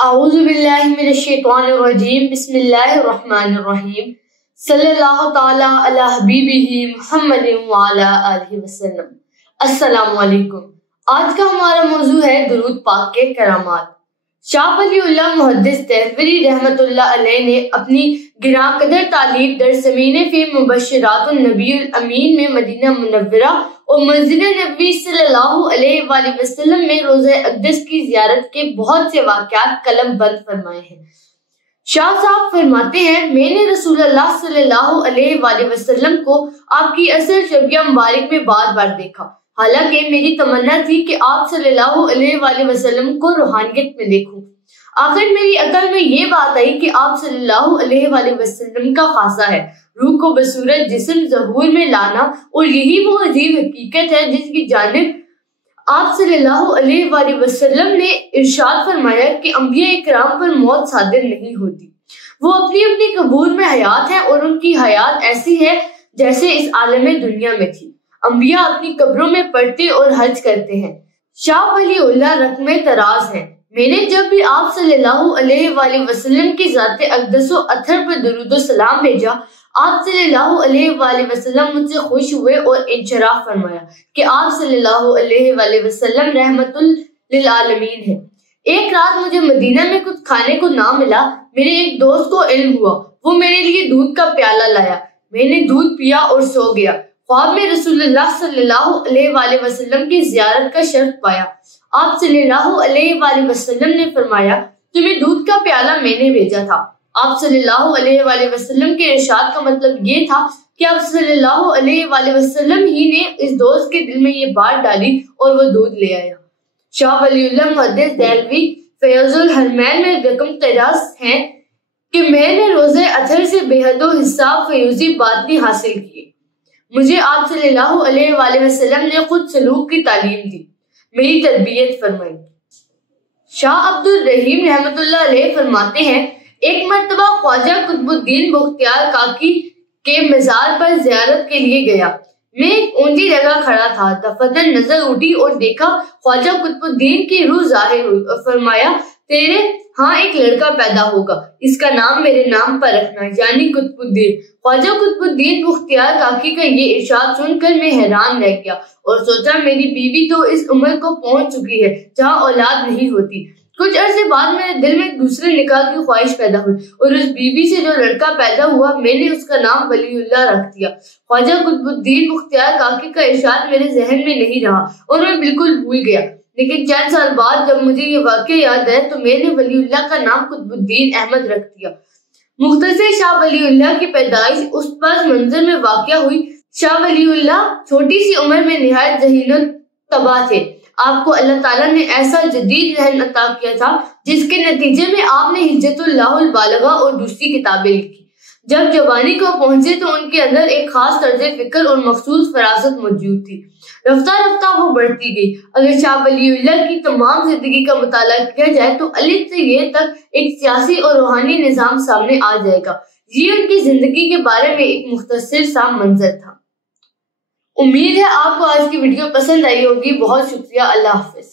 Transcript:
اعوذ باللہ من الشیطان الرجیم بسم اللہ الرحمن الرحیم صلی اللہ تعالی علی حبیبہ محمد وعلی آلہ وسلم۔ السلام علیکم۔ آج کا ہمارا موضوع ہے درود پاک کے کرامات۔ شاہ ولی اللہ محدث دہلوی رحمۃ اللہ علیہ نے اپنی گراں قدر تعلیم در زمین فی مبشرات النبی الامین میں مدینہ منورہ اور مسجد نبوی صلی اللہ علیہ وآلہ وسلم میں روضہ اقدس کی زیارت کے بہت سے واقعات قلم بند فرمائے ہیں۔ شاہ صاحب فرماتے ہیں، میں نے رسول اللہ صلی اللہ علیہ وآلہ وسلم کو آپ کی اصل شبیہ مبارک میں بار بار دیکھا، حالانکہ میری تمنا تھی کہ آپ صلی اللہ علیہ وآلہ وسلم کو روحانیت میں دیکھوں۔ آخر میری عقل میں یہ بات آئی کہ آپ صلی اللہ علیہ وآلہ وسلم کا خاصہ ہے روح کو بصورت جسم ظہور میں لانا، اور یہی وہ عجیب حقیقت ہے جس کی جانب آپ صلی اللہ علیہ وآلہ وسلم نے ارشاد فرمایا کہ انبیاء اکرام پر موت صادر نہیں ہوتی، وہ اپنی اپنی قبور میں حیات ہیں اور ان کی حیات ایسی ہے جیسے اس عالم دنیا میں تھی۔ انبیاء اپنی قبروں میں پڑھتے اور حج کرتے ہیں۔ شاہ ولی اللہ رقم تراز ہیں۔ میں نے جب بھی آپ صلی اللہ علیہ وآلہ وسلم کی ذات اقدس و اطہر پر درود و سلام بھیجا، آپ صلی اللہ علیہ وآلہ وسلم مجھ سے خوش ہوئے اور انشراح فرمایا کہ آپ صلی اللہ علیہ وآلہ وسلم رحمت للعالمین ہیں۔ ایک رات مجھے مدینہ میں کچھ کھانے کو نہ ملا، میرے ایک دوست کو علم ہوا، وہ میرے لیے دودھ کا پیالہ لایا، میں نے دودھ پیا اور سو گیا۔ خواب میں رسول اللہ صلی اللہ علیہ وآلہ وسلم کی زیارت کا شرف پایا۔ آپ صلی اللہ علیہ وآلہ وسلم نے فرمایا، تمہیں دودھ کا پیالہ میں نے بھیجا تھا۔ آپ صلی اللہ علیہ وآلہ وسلم کے ارشاد کا مطلب یہ تھا کہ آپ صلی اللہ علیہ وآلہ وسلم ہی نے اس دوست کے دل میں یہ بات ڈالی اور وہ دودھ لے آیا۔ شاہ ولی اللہ محدث دہلوی فیض الحرمین میں رقم تراز ہیں کہ میں نے روزہ اطہر سے بے حد و حساب فیوزی باطنی حاصل کیے۔ مجھے آپ صلی اللہ علیہ وآلہ وسلم نے خود سلوک کی تعلیم دی، میری تربیت فرمائی۔ شاہ عبد الرحیم رحمۃ اللہ علیہ فرماتے ہیں، ایک مرتبہ خواجہ قطب الدین بختیار کاکی کے مزار پر زیارت کے لیے گیا۔ میں ایک اونچی جگہ کھڑا تھا، دفتن نظر اٹھی اور دیکھا خواجہ قطب الدین کی روح ظاہر ہوئی اور فرمایا، تیرے ہاں ایک لڑکا پیدا ہوگا، اس کا نام میرے نام پر رکھنا، یعنی قطب الدین۔ خواجہ قطب الدین بختیار کاکی کا یہ ارشاد سن کر میں حیران رہ گیا اور سوچا، میری بیوی تو اس عمر کو پہنچ چکی ہے جہاں اولاد نہیں ہوتی۔ کچھ عرصے بعد میرے دل میں دوسرے نکاح کی خواہش پیدا ہوئی اور اس بیوی سے جو لڑکا پیدا ہوا میں نے اس کا نام ولی اللہ رکھ دیا۔ خواجہ قطب الدین بختیار کاکی کا ارشاد میرے ذہن میں نہیں رہا اور میں بالکل بھول گیا، لیکن چند سال بعد جب مجھے یہ واقعہ یاد آیا تو میں نے ولی اللہ کا نام قطب الدین احمد رکھ دیا۔ مختصر شاہ ولی اللہ کی پیدائش اس پس منظر میں واقع ہوئی۔ شاہ ولی اللہ چھوٹی سی عمر میں نہایت ذہین الطبع تھے۔ آپ کو اللہ تعالیٰ نے ایسا جدید ذہن عطا کیا تھا جس کے نتیجے میں آپ نے حجت اللہ البالغہ اور دوسری کتابیں لکھی۔ جب جوانی کو پہنچے تو ان کے اندر ایک خاص طرز فکر اور مخصوص فراست موجود تھی۔ رفتہ رفتہ وہ بڑھتی گئی۔ اگر شاہ ولی اللہ کی تمام زندگی کا مطالعہ کیا جائے تو الف سے یہ تک ایک سیاسی اور روحانی نظام سامنے آ جائے گا۔ یہ ان کی زندگی کے بارے میں ایک مختصر سا منظر تھا۔ امید ہے آپ کو آج کی ویڈیو پسند آئی ہوگی۔ بہت شکریہ۔ اللہ حافظ۔